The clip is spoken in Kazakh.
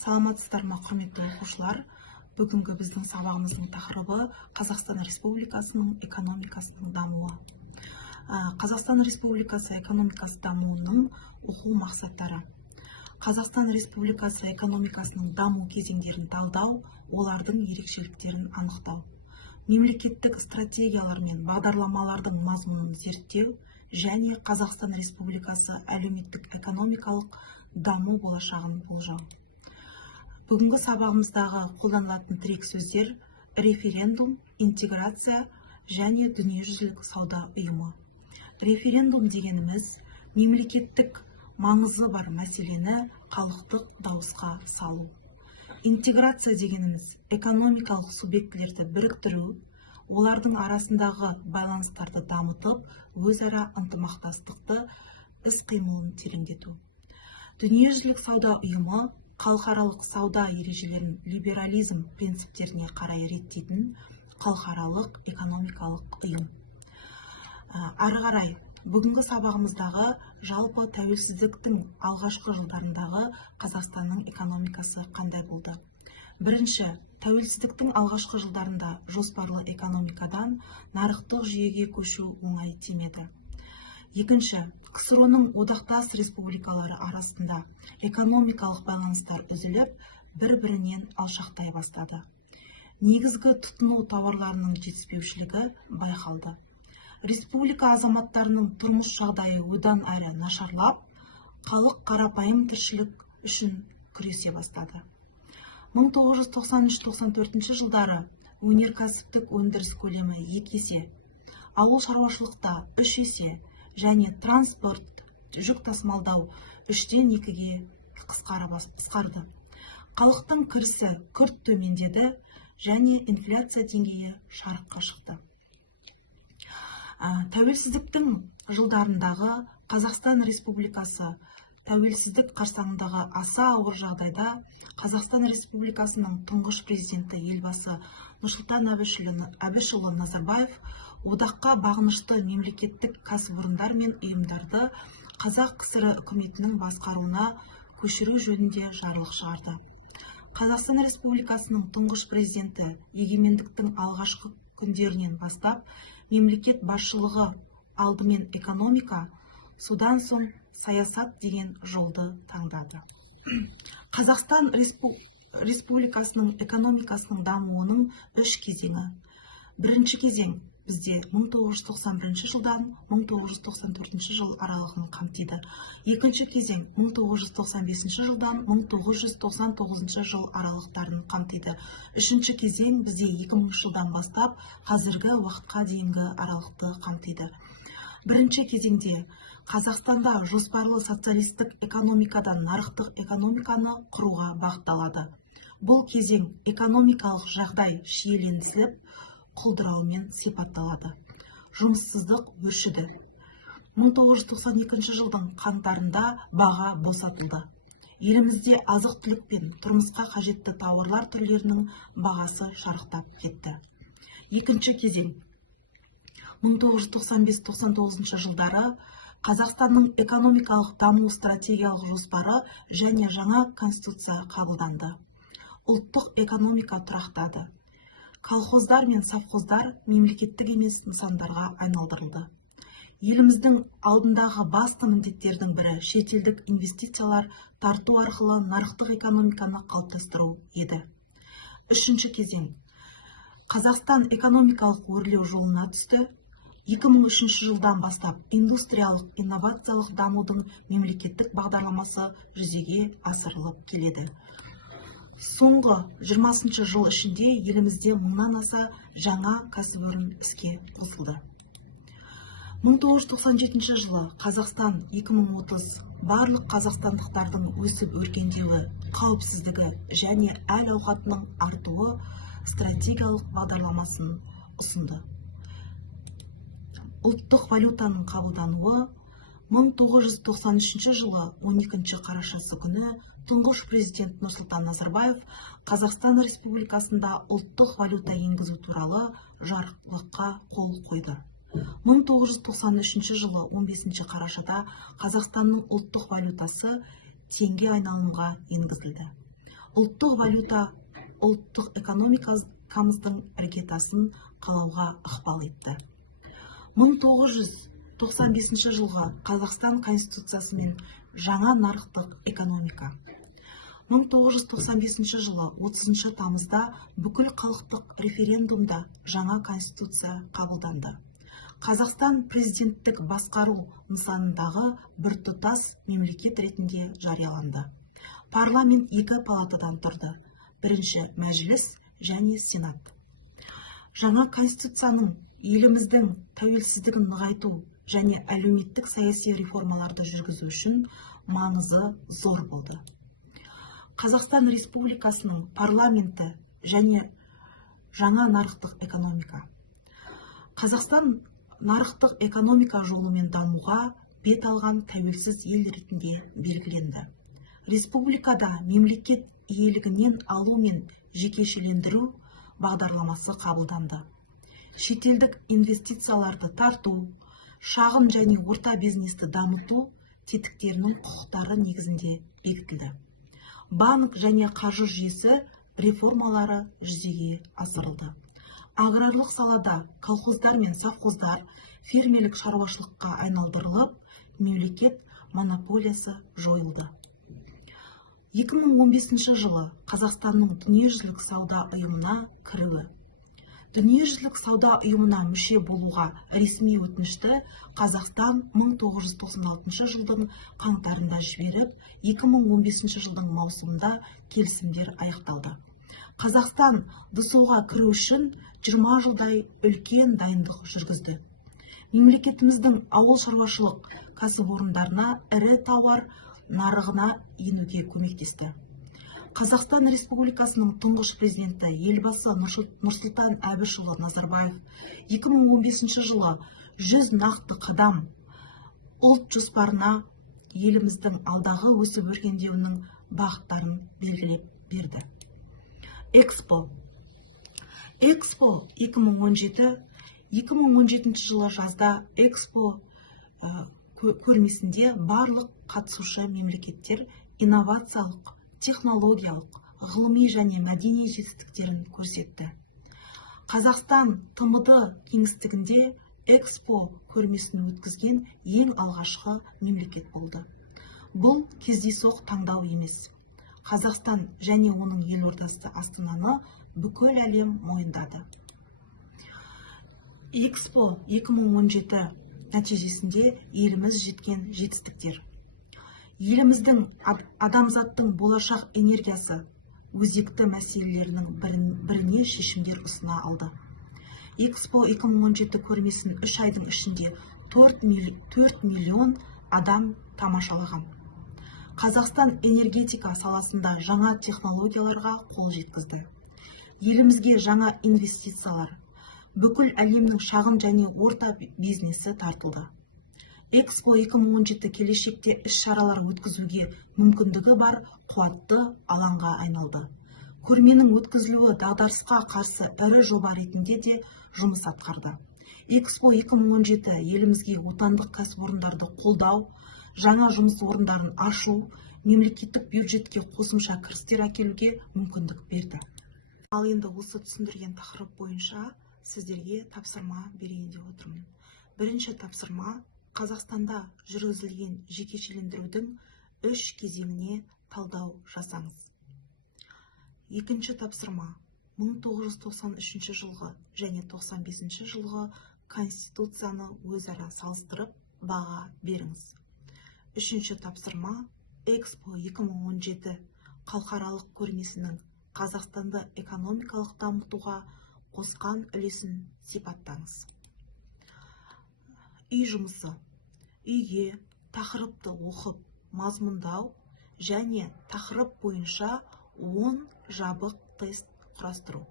Саламатсыздар ма, құрметті оқушылар? Бүгінгі біздің сабағымыздың тақырыбы Қазақстан Республикасының экономикасының дамуы. Қазақстан Республикасы экономикасы дамуының оқу мақсаттары. Қазақстан Республикасы экономикасының даму кезеңдерін талдау, олардың ерекшеліктерін анықтау. Мемлекеттік стратегиялар мен бағдарламалардың мазмұнын зерттеу және Қазақстан Республикасы әлеуметтік-экономикалық даму болашағын болжау. Бүгінгі сабағымыздағы қолданылатын тірек сөздер референдум, интеграция және дүниежүзілік сауда ұйымы. Референдум дегеніміз мемлекеттік маңызы бар мәселені халықтық дауысқа салу. Интеграция дегеніміз экономикалық субъектілерді біріктіру, олардың арасындағы байланыстарды дамытып, өзара ынтымақтастықты іс-қимылын тереңдету. Дүниежүзілік сауда ұйымы халықаралық сауда ережелерін либерализм принциптеріне қарай реттейтін халықаралық экономикалық ұйым. Ары қарай, бүгінгі сабағымыздағы жалпы тәуелсіздіктің алғашқы жылдарындағы Қазақстанның экономикасы қандай болды? Бірінші, тәуелсіздіктің алғашқы жылдарында жоспарлы экономикадан нарықтық жүйеге көшу оңай тимеді. Екінші, КСРО-ның одақтас республикалары арасында экономикалық байланыстар үзіліп, бір-бірінен алшақтай бастады. Негізгі тұтыну тауарларының жетіспеушілігі байқалды. Республика азаматтарының тұрмыс жағдайы одан әрі нашарлап, халық қарапайым тіршілік үшін күресе бастады. 1993-94 жылдары өнеркәсіптік өндіріс көлемі 2 есе, ауыл шаруашылықта 3 есе және транспорт, жүк тасымалдау 3-тен 2-ге қысқарды. Халықтың кірісі күрт төмендеді және инфляция деңгейі шарыққа шықты. Тәуелсіздіктің жылдарындағы Қазақстан Республикасы тәуелсіздік қарсаңындағы аса ауыр жағдайда Қазақстан Республикасының тұңғыш президенті елбасы Нұрсұлтан Әбішұлы Назарбаев одаққа бағынышты мемлекеттік кәсіпорындар мен ұйымдарды Қазақ КСР үкіметінің басқаруына көшіру жөнінде жарлық шығарды. Қазақстан Республикасының тұңғыш президенті егемендіктің алғашқы күндерінен бастап мемлекет басшылығы алдымен экономика, содан соң саясат деген жолды таңдады. Қазақстан Республикасының экономикасының дамуының 3 кезеңі. Бірінші кезең бізде 1991 жылдан 1994 жыл аралығын қамтиды. Екінші кезең 1995 жылдан 1999 жыл аралықтарын қамтиды. Үшінші кезең бізде 2000 жылдан бастап қазіргі уақытқа дейінгі аралықты қамтиды. Бірінші кезеңде Қазақстанда жоспарлы социалистік экономикадан нарықтық экономиканы құруға бағытталады. Бұл кезең экономикалық жағдай шиеленісіліп, құлдыраумен сипатталады. Жұмыссыздық өршіді. 1992 жылдың қаңтарында баға босатылды. Елімізде азық-түлік пен тұрмысқа қажетті тауарлар түрлерінің бағасы шарықтап кетті. Екінші кезең 1995-99 жылдары Қазақстанның экономикалық даму стратегиялық жоспары және жаңа конституция қабылданды. Ұлттық экономика тұрақтады. Колхоздар мен совхоздар мемлекеттік емес нысандарға айналдырылды. Еліміздің алдындағы басты міндеттердің бірі шетелдік инвестициялар тарту арқылы нарықтық экономиканы қалыптастыру еді. Үшінші кезең. Қазақстан экономикалық өрлеу жолына түсті. 2003 жылдан бастап индустриялық-инновациялық дамудың мемлекеттік бағдарламасы жүзеге асырылып келеді. Соңғы 20 жыл ішінде елімізде 1000-нан аса жаңа кәсіпорын іске қосылды. 1997 жылы Қазақстан 2030 барлық қазақстандықтардың өсіп өркендеуі, қауіпсіздігі және әл-ауқатының артуы стратегиялық бағдарламасын ұсынды. Ұлттық валютаның қабылдануы 1993 жылы 12 қарашасы күні тұңғыш президент Нұрсұлтан Назарбаев Қазақстан Республикасында ұлттық валюта енгізу туралы жарлыққа қол қойды. 1993 жылы 15 қарашада Қазақстанның ұлттық валютасы теңге айналымға енгізілді. ұлттық валюта ұлттық экономикамыздың іргетасын қалауға ықпал етті. 1995 жылғы Қазақстан Конституциясы мен жаңа нарықтық экономика. 1995 жылы 30 тамызда бүкіл халықтық референдумда жаңа конституция қабылданды. Қазақстан президенттік басқару нысанындағы біртұтас мемлекет ретінде жарияланды. Парламент екі палатадан тұрды: бірінші мәжіліс және сенат. Жаңа конституцияның еліміздің тәуелсіздігін нығайту және әлеуметтік саяси реформаларды жүргізу үшін маңызы зор болды. Қазақстан Республикасының парламенті және жаңа нарықтық экономика. Қазақстан нарықтық экономика жолымен дамуға бет алған тәуелсіз ел ретінде белгіленді. Республикада мемлекет иелігінен алу мен жекешелендіру бағдарламасы қабылданды. Шетелдік инвестицияларды тарту, шағын және орта бизнесті дамыту тетіктерінің құқықтары негізінде бекітілді. Банк және қаржы жүйесі реформалары жүзеге асырылды. Аграрлық салада колхоздар мен совхоздар фермерлік шаруашылыққа айналдырылып, мемлекет монополиясы жойылды. 2015 жылы Қазақстанның дүниежүзілік сауда ұйымына кіруі. Дүниежүзілік сауда ұйымына мүше болуға ресми өтінішті Қазақстан 1996 жылдың қаңтарында жіберіп, 2015 жылдың маусымында келісімдер аяқталды. Қазақстан ДСО-ға кіру үшін 20 жылдай үлкен дайындық жүргізді. Мемлекетіміздің ауыл шаруашылық кәсіпорындарына ірі тауар нарығына енуге көмектесті. Қазақстан Республикасының тұңғыш президенті елбасы Нұрсұлтан Әбішұлы Назарбаев 2015 жылы 100 нақты қадам ұлт жоспарына еліміздің алдағы өсіп өркендеуінің бағыттарын белгілеп берді. Экспо 2017 жылы жазда Экспо көрмесінде барлық қатысушы мемлекеттер инновациялық, технологиялық, ғылыми және мәдени жетістіктерін көрсетті. Қазақстан ТМД кеңістігінде Экспо көрмесін өткізген ең алғашқы мемлекет болды. Бұл кездейсоқ таңдау емес. Қазақстан және оның елордасы Астананы бүкіл әлем мойындады. Экспо 2017 нәтижесінде еліміз жеткен жетістіктер. Еліміздің адамзаттың болашақ энергиясы өзекті мәселелерінің біріне шешімдер ұсына алды. Экспо 2017 көрмесін 3 айдың ішінде 4 миллион адам тамашалаған. Қазақстан энергетика саласында жаңа технологияларға қол жеткізді. Елімізге жаңа инвестициялар, бүкіл әлемнің шағын және орта бизнесі тартылды. Экспо 2017 келешекте іс-шаралар өткізуге мүмкіндігі бар қуатты алаңға айналды. Көрменің өткізілуі дағдарысқа қарсы ірі жоба ретінде де жұмыс атқарды. Экспо 2017 елімізге отандық кәсіпорындарды қолдау, жаңа жұмыс орындарын ашу, мемлекеттік бюджетке қосымша кірістер әкелуге мүмкіндік берді. Ал енді осы түсіндірген тақырып бойынша сіздерге тапсырма берейін деп отырмын. Бірінші тапсырма: Қазақстанда жүргізілген жекешелендірудің 3 кезеңіне талдау жасаңыз. Екінші тапсырма: 1993 жылғы және 95 жылғы Конституцияны өзара салыстырып баға беріңіз. Үшінші тапсырма: Экспо 2017 халықаралық көрмесінің Қазақстанды экономикалық дамытуға қосқан үлесін сипаттаңыз. Үй жұмысы: үйге тақырыпты оқып мазмұндау және тақырып бойынша 10 жабық тест құрастыру.